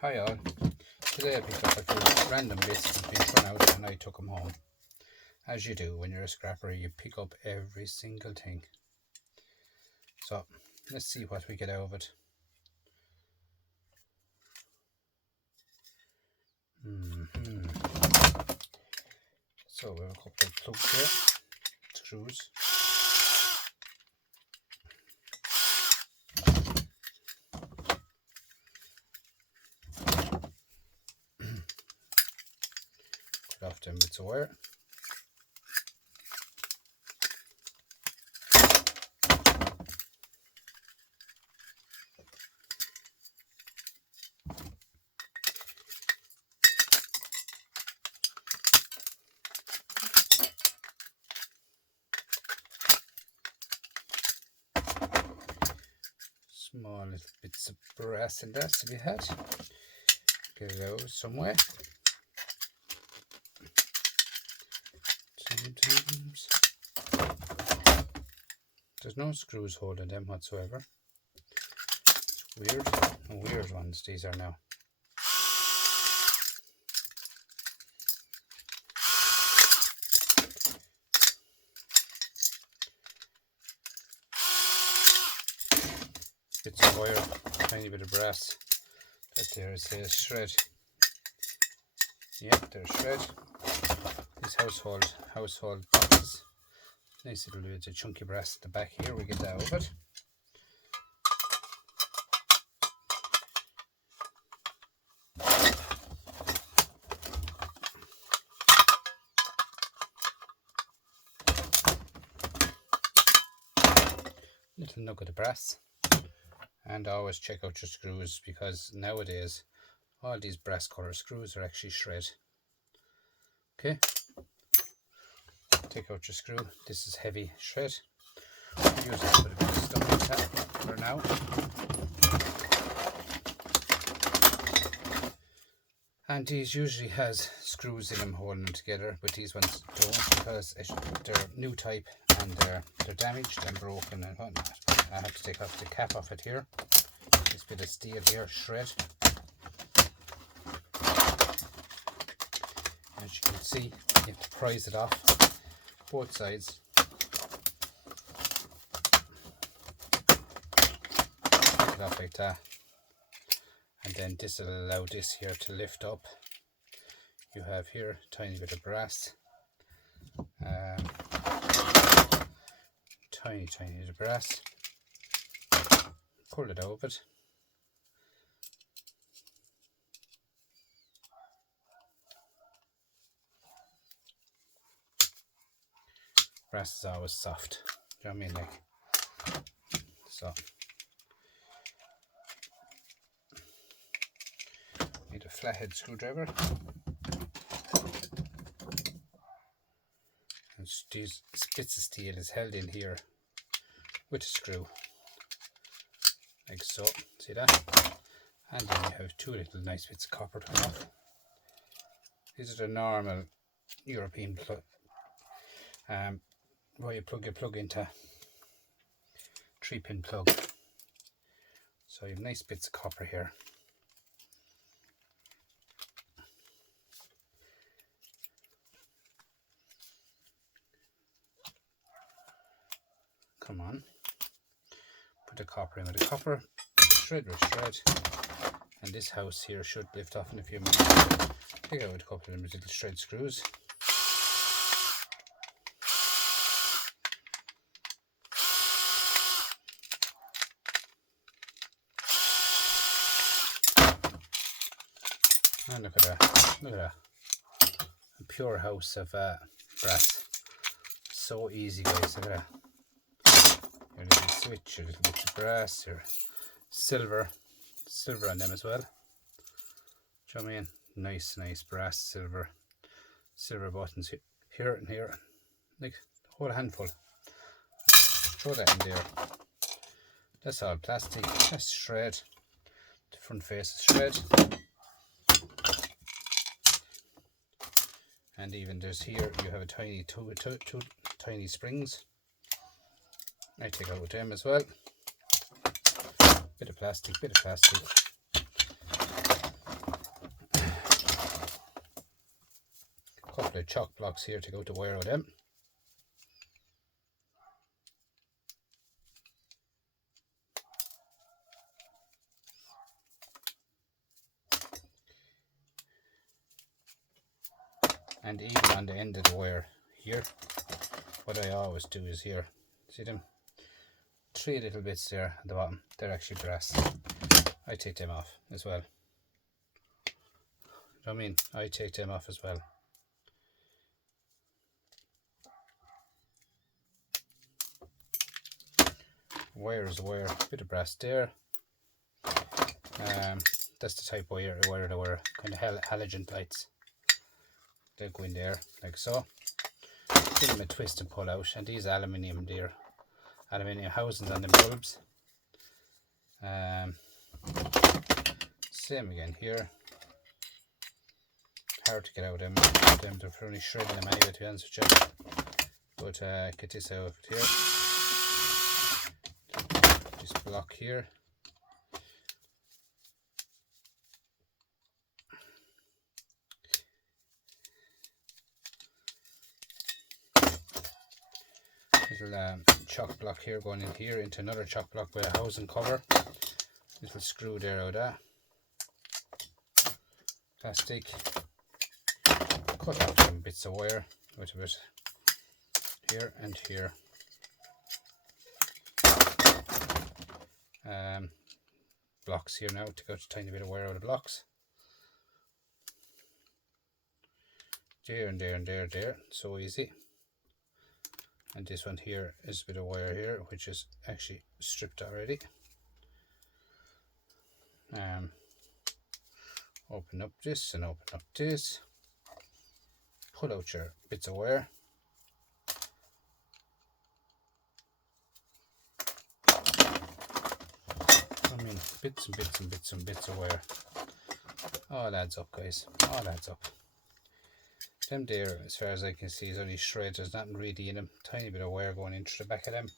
Hi all. Today I picked up a few random bits that have been thrown out and I took them home. As you do when you're a scrapper, you pick up every single thing. So let's see what we get out of it. So we have a couple of plugs here, screws. Cut off them bits of wire. Small little bits of brass in there to be had. Get it out somewhere. Sometimes there's no screws holding them whatsoever. It's weird ones these are now. Bits of wire, tiny bit of brass. That there is a shred. Yep, there's shred. These household boxes. Nice little bit of chunky brass at the back here. We get that out of it. Little nugget of brass. And always check out your screws, because nowadays all these brass color screws are actually shred. Okay, take out your screw. This is heavy shred. We'll use a bit of stone tap for now. And these usually has screws in them holding them together, but these ones don't, because they're new type and they're damaged and broken and whatnot. I have to take off the cap off it here. This bit of steel here, shred. As you can see, you have to prise it off both sides. Take it off like that. And then this will allow this here to lift up. You have here a tiny bit of brass. Tiny bit of brass. Pull it out of it. Brass is always soft. Do you know what I mean? Like so. Need a flathead screwdriver. And these bits of steel is held in here with a screw. Like so. See that? And then you have two little nice bits of copper to come off. These are the normal European plug. Where you plug your plug into 3-pin plug. So you have nice bits of copper here. Come on. Put the copper in with the copper. Shred with shred. And this house here should lift off in a few minutes. Take out a couple of little shred screws. And look at that. A pure house of brass. So easy, guys. Look at that. Your little switch, your little bits of brass, your silver on them as well. Do you know what I mean? Nice brass, silver buttons here and here. Like a whole handful. Throw that in there. That's all plastic. That's shred. The front face is shred. And even there's here, you have a tiny two tiny springs. I take out with them as well. Bit of plastic. couple of chalk blocks here to go to wire with them. And even on the end of the wire here, what I always do is here, see them 3 little bits there at the bottom, they're actually brass. I take them off as well. You know what I mean? I take them off as well. Wire is a wire, bit of brass there. That's the type of wire that were kind of halogen lights. They go in there like so. Give them a twist and pull out, and these aluminium there, aluminium housings on the bulbs. Same again here. Hard to get out of them. They're only shredding them anyway, to be honest with you. But get this out here. This block here. Little chalk block here going in here into another chalk block with a housing cover. Little screw there out of that. Plastic. Cut off some bits of wire with a bit here and here. Blocks here now to got a tiny bit of wire out of the blocks. There and there and there. So easy. And this one here is a bit of wire here, which is actually stripped already. Open up this and open up this. Pull out your bits of wire. I mean, bits and bits and bits and bits of wire. All adds up, guys. All adds up. Them there, as far as I can see, is only shreds. There's nothing really in them. Tiny bit of wire going into the back of them.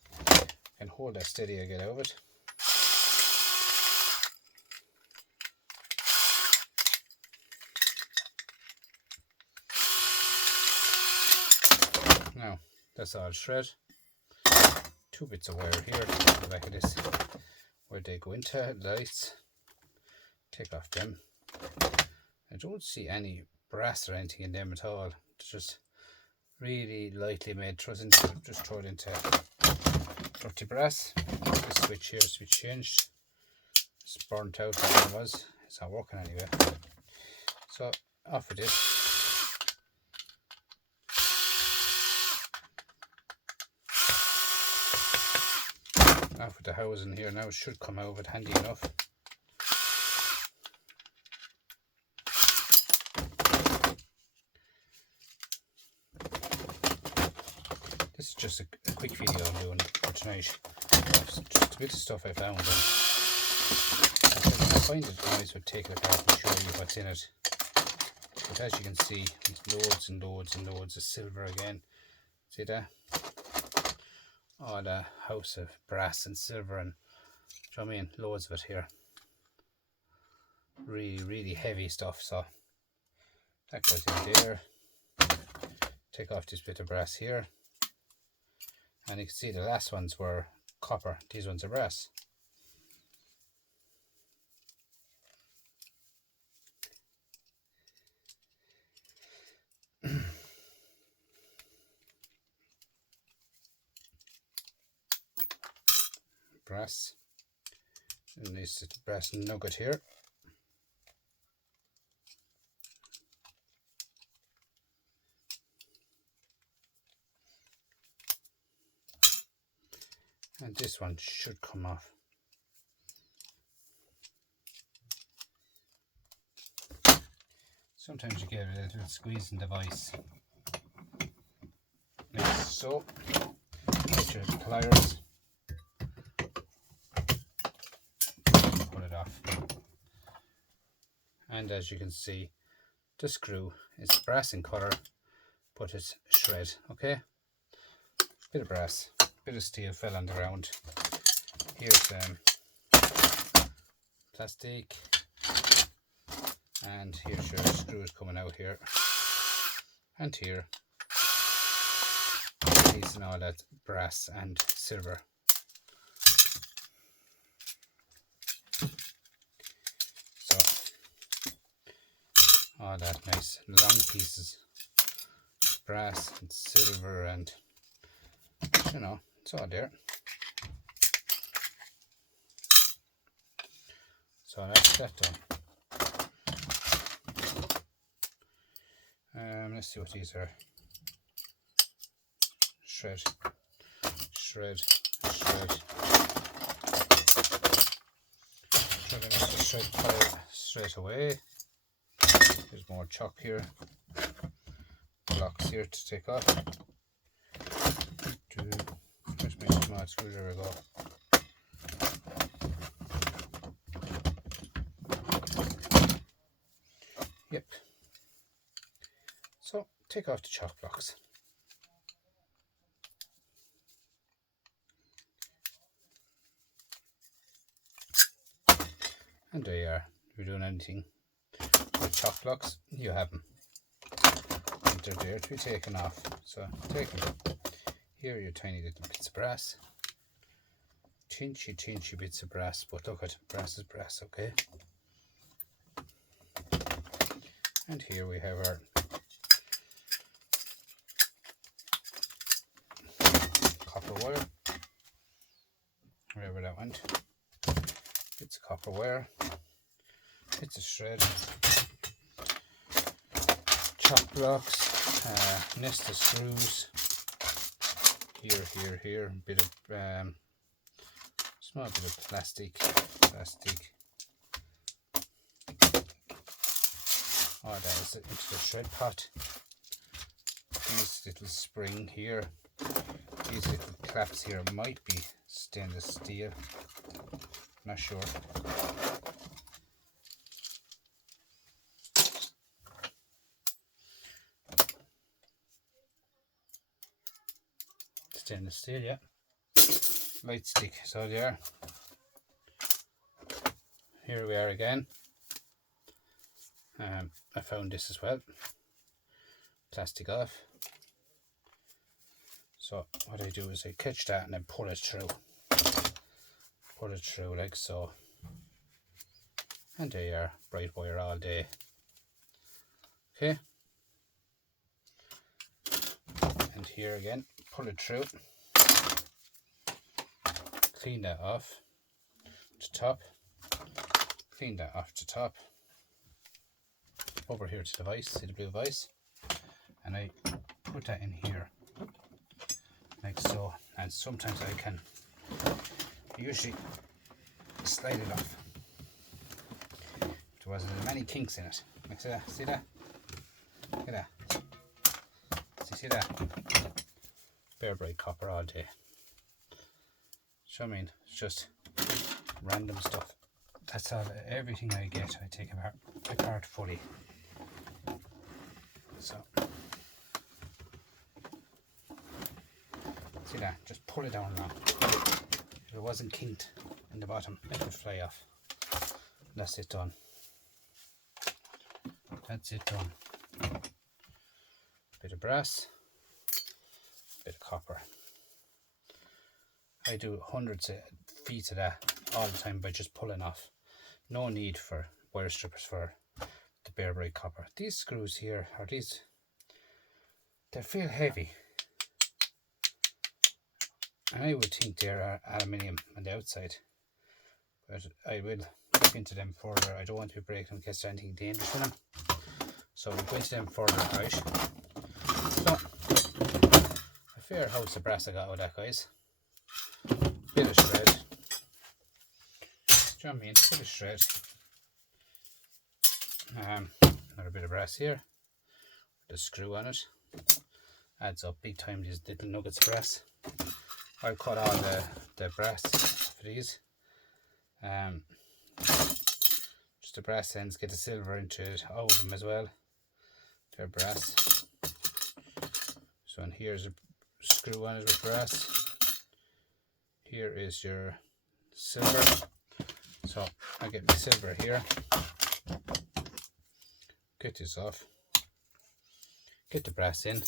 And hold that steady, I get out of it. Now, that's all shred. 2 bits of wire here at the back of this, where they go into the lights. Take off them. I don't see any brass or anything in them at all. It's just really lightly made. Just throw it into dirty brass. This switch here, switch changed. It's burnt out that one was. It's not working anyway. So off with this. Off with the housing here now. It should come out of it handy enough. This is just a quick video I'm doing for tonight. Just a bit of stuff I found. I find it nice to take it apart and show you what's in it. But as you can see, there's loads and loads and loads of silver again. See that? Oh, the house of brass and silver and, do you know what I mean? Loads of it here. Really, really heavy stuff. So that goes in there. Take off this bit of brass here. And you can see the last ones were copper. These ones are brass. Brass. And this brass nugget here. And this one should come off. Sometimes you get a little squeezing device. Like so. Get your pliers. Pull it off. And as you can see, the screw is brass in colour, but it's shred, okay? Bit of brass. Bit of steel fell on the ground. Here's plastic, and here's your screws coming out here. and here. These and all that brass and silver. So all that nice long pieces, brass and silver, and you know, it's all there. So that's that done. Let's see what these are. Shred, shred, shred. Try to make the shred pile straight away. There's more chalk here. Blocks here to take off. Where's my small screwdriver go? Yep. So take off the chalk blocks. And there you are. If you're doing anything with chalk blocks, you have them. And they're there to be taken off. So take them. Here are your tiny little bits of brass. Tinchy bits of brass, but look at brass is brass, okay? And here we have our copper wire, wherever that went. It's a copper wire, it's a shred, chalk blocks, nest of screws, here, bit of small bit of plastic, all that is into the shred pot. These little spring here, these little claps here might be stainless steel, not sure. Stainless steel, yeah. Light stick, so there. Here we are again. I found this as well. Plastic off. So what I do is I catch that and then pull it through. Pull it through like so. And there you are, bright wire all day. Okay. And here again, pull it through. Clean that off to top. Clean that off to top. Over here to the vise, see the blue vise, and I put that in here like so, and sometimes I can usually slide it off if there wasn't many kinks in it. Like that, see that? Look at that. See that? Bear Bright copper all day. So I mean, it's just random stuff. That's all. Everything I get, I take apart fully. So, see that? Just pull it down now. If it wasn't kinked in the bottom, it would fly off. That's it done. That's it done. Bit of brass, bit of copper. I do hundreds of feet of that all the time by just pulling off. No need for wire strippers for the Bear Bright copper. These screws here are these, they feel heavy, and I would think they're aluminium on the outside, but I will look into them further. I don't want to be breaking in case there's anything dangerous in them, so we'll go into them further, right? So a fair house of brass I got with that, guys. Bit of shred, do you know what I mean? Bit of shred. Another bit of brass here, with a screw on it. Adds up big time, these little nuggets of brass. I cut all the brass for these. Just the brass ends, get the silver into it, out of them as well. They're brass. So and here's a screw on it with brass. Here is your silver. So I get my silver here. Get this off. get the brass in.